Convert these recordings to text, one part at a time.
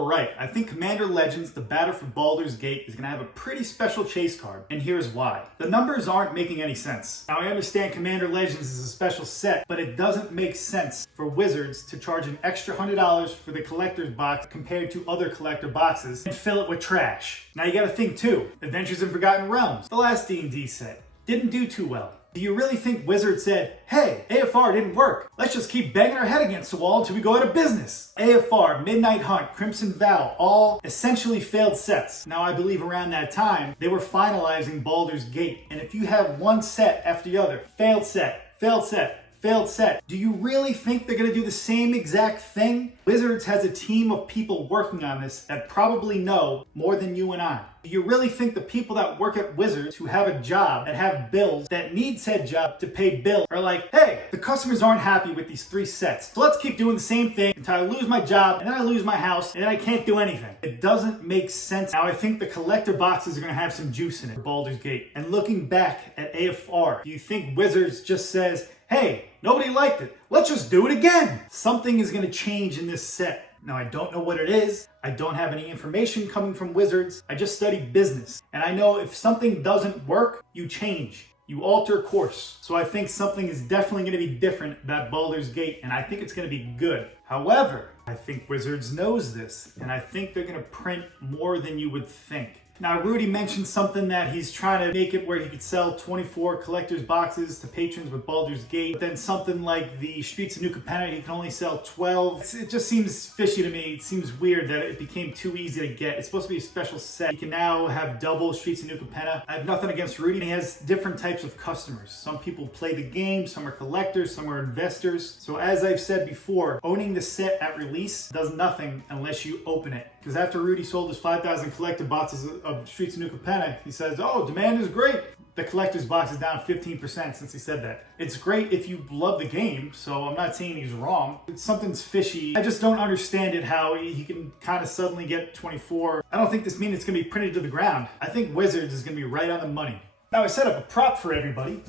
little right. I think Commander Legends, the batter for Baldur's Gate, is going to have a pretty special chase card, and here's why. The numbers aren't making any sense. Now, I understand Commander Legends is a special set, but it doesn't make sense for Wizards to charge an extra $100 for the collector's box compared to other collector boxes and fill it with trash. Now, you gotta think too. Adventures in Forgotten Realms, the last D&D set, didn't do too well. Do you really think Wizards said, hey, AFR didn't work. Let's just keep banging our head against the wall until we go out of business? AFR, Midnight Hunt, Crimson Vow, all essentially failed sets. Now, I believe around that time, they were finalizing Baldur's Gate. And if you have one set after the other, failed set, failed set, failed set, do you really think they're gonna do the same exact thing? Wizards has a team of people working on this that probably know more than you and I. Do you really think the people that work at Wizards who have a job, that have bills, that need said job to pay bills, are like, hey, the customers aren't happy with these 3 sets, so let's keep doing the same thing until I lose my job, and then I lose my house, and then I can't do anything. It doesn't make sense. Now, I think the collector boxes are gonna have some juice in it for Baldur's Gate. And looking back at AFR, do you think Wizards just says, hey, nobody liked it, let's just do it again? Something is gonna change in this set. Now, I don't know what it is. I don't have any information coming from Wizards. I just study business. And I know if something doesn't work, you change. You alter course. So I think something is definitely going to be different about Baldur's Gate, and I think it's going to be good. However, I think Wizards knows this, and I think they're going to print more than you would think. Now, Rudy mentioned something that he's trying to make it where he could sell 24 collector's boxes to patrons with Baldur's Gate. But then something like the Streets of New Capenna, he can only sell 12. It just seems fishy to me. It seems weird that it became too easy to get. It's supposed to be a special set. You can now have double Streets of New Capenna. I have nothing against Rudy. He has different types of customers. Some people play the game, some are collectors, some are investors. So as I've said before, owning the set at release does nothing unless you open it. Because after Rudy sold his 5,000 collector boxes of Streets of New Capenna, he says, oh, demand is great. The collector's box is down 15% since he said that. It's great if you love the game, so I'm not saying he's wrong. Something's fishy. I just don't understand it how he can kind of suddenly get 24. I don't think this means it's going to be printed to the ground. I think Wizards is going to be right on the money. Now, I set up a prop for everybody.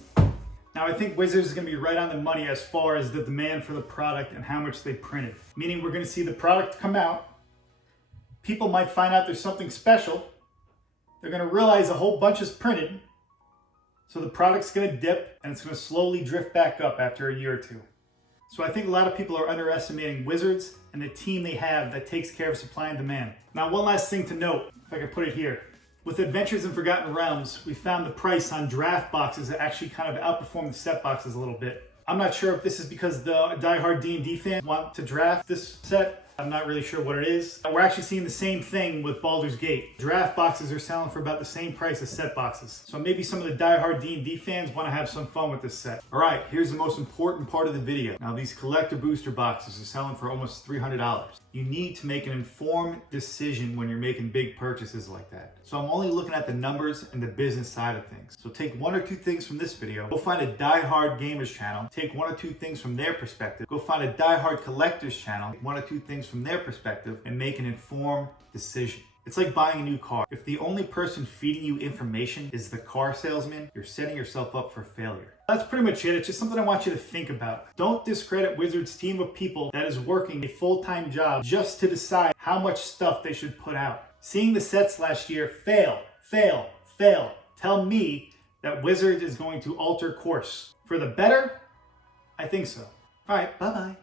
Now, I think Wizards is going to be right on the money as far as the demand for the product and how much they printed. Meaning we're going to see the product come out. People might find out there's something special. They're going to realize a whole bunch is printed. So the product's going to dip and it's going to slowly drift back up after a year or two. So I think a lot of people are underestimating Wizards and the team they have that takes care of supply and demand. Now, one last thing to note, if I could put it here. With Adventures in Forgotten Realms, we found the price on draft boxes that actually kind of outperformed the set boxes a little bit. I'm not sure if this is because the diehard D&D fans want to draft this set. I'm not really sure what it is. We're actually seeing the same thing with Baldur's Gate. Draft boxes are selling for about the same price as set boxes. So maybe some of the diehard D&D fans want to have some fun with this set. All right, here's the most important part of the video. Now, these collector booster boxes are selling for almost $300. You need to make an informed decision when you're making big purchases like that. So I'm only looking at the numbers and the business side of things. So take 1 or 2 things from this video. Go find a diehard gamers channel. Take 1 or 2 things from their perspective. Go find a diehard collectors channel. 1 or 2 things from their perspective and make an informed decision. It's like buying a new car. If the only person feeding you information is the car salesman, you're setting yourself up for failure. That's pretty much it. It's just something I want you to think about. Don't discredit Wizards' team of people that is working a full-time job just to decide how much stuff they should put out. Seeing the sets last year fail, tell me that Wizards is going to alter course. For the better? I think so. All right, bye-bye.